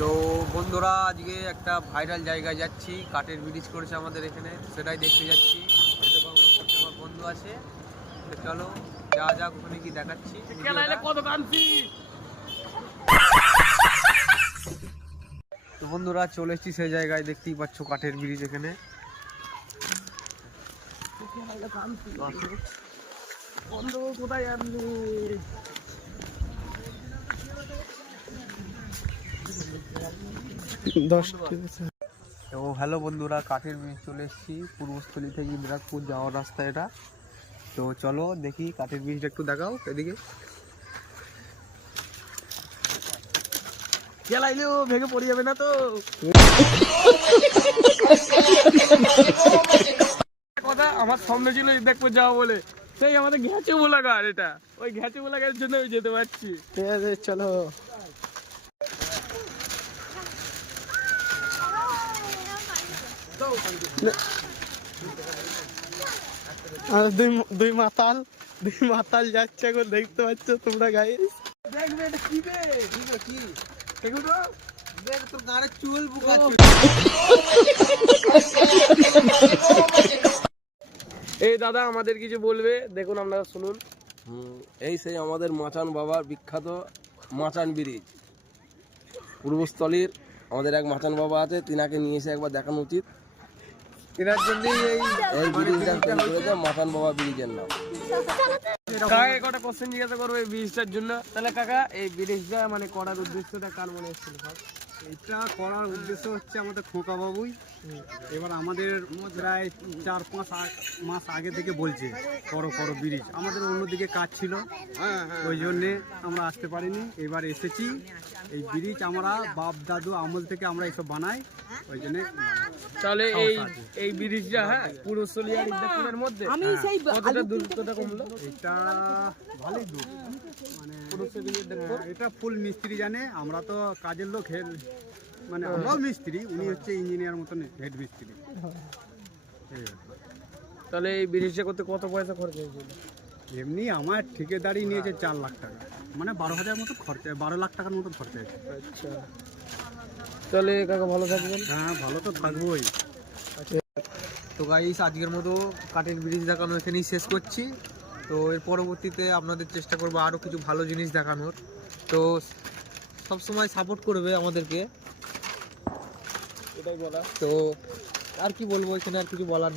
তো বন্ধুরা আজকে একটা ভাইরাল জায়গায় যাচ্ছি। কাঠের ব্রিজ করেছে আমাদের এখানে সেটাই দেখতে যাচ্ছি। আমার বন্ধু আছে। তো চলো যা যাক ওখানে কি দেখাচ্ছি। তো বন্ধুরা চলে এসেছি সেই জায়গায়। দেখতেই পাচ্ছ কাঠের ব্রিজ এখানে। তো হ্যালো বন্ধুরা কাঠের ব্রিজ চলে এসেছি। পূর্বস্থলী থেকে ইন্দ্রাজপুর যাওয়ার রাস্তা এটা। তো চলো দেখি কাঠের ব্রিজটা একটু দেখাও এদিকে। গেলাইলেও ভেঙে পড়ে যাবে না তো। কথা আমার স্বপ্ন ছিল দেখব যাওয়া বলে। সেই আমাদের ঘ্যাচে মোলাগার এটা। ওই ঘ্যাচে মোলাগার জন্য যেতে পারছি। ঠিক আছে চলো। আর দুই দুই মাতাল দুই মাতাল যাচ্ছে এখন দেখতে পাচ্ছ তোমরা গাইস দেখবে এটা কি বে? কি? দেখো তোর গাড়ে চুল বুকাচ্ছে এই দাদা আমাদের কিছু বলবে? দেখুন আপনারা শুনুন। এই সেই আমাদের মাচান বাবার বিখ্যাত মাচান ব্রিজ। পূর্বস্থলীর আমাদের এক মাচান বাবা আছে তিনাকে নিয়ে এসে একবার দেখানো উচিত। এনার জন্যই এই এই ব্রিজটা তৈরি করেছে মাথান বাবা ব্রিজের নাম। কাকা কটা কোশ্চেন জিজ্ঞাসা করব এই ব্রিজটার জন্য? তাহলে কাকা এই ব্রিজটা মানে করার উদ্দেশ্যটা কার মনে এসেছিল? এটা করার উদ্দেশ্য হচ্ছে আমাদের খোকা বাবুই এবার আমাদের প্রায় চার পাঁচ মাস আগে থেকে বলছে করো করো ব্রিজ। আমাদের অন্যদিকে কাজ ছিল ওই জন্যে আমরা আসতে পারিনি। এবার এসেছি এই ব্রিজ আমরা বাপ দাদু আমল থেকে আমরা এসব বানাই ওই জন্যে তাহলে এই এই ব্রিজটা হ্যাঁ আর ইন্দাপুরের মধ্যে? কতটা দূরত্বটা কমলো? এটা ভালোই দূর। মানে হ্যাঁ, এটা ফুল মিস্ত্রি জানে আমরা তো কাজের লোক মানে আমরাও মিস্ত্রি উনি হচ্ছে ইঞ্জিনিয়ার মতন হেড মিস্ত্রি। তাহলে এই ব্রিজটা করতে কত পয়সা খরচ হয়েছিল? এমনি আমার ঠিকাদারি নিয়েছে চার লাখ টাকা। মানে বারো হাজার মতো খরচা বারো লাখ টাকার মতো খরচা হয়েছে। আচ্ছা। তাহলে কাকা ভালো থাকবেন। হ্যাঁ ভালো তো থাকবোই। তো গাইস আজকের মতো কাঠের ব্রিজ দেখানো এখানেই শেষ করছি। তো এর পরবর্তীতে আপনাদের চেষ্টা করব আরও কিছু ভালো জিনিস দেখানোর। তো সব সময় সাপোর্ট করবে আমাদেরকে। এটাই বলা তো আর কি বলব, এখানে আর কিছু বলার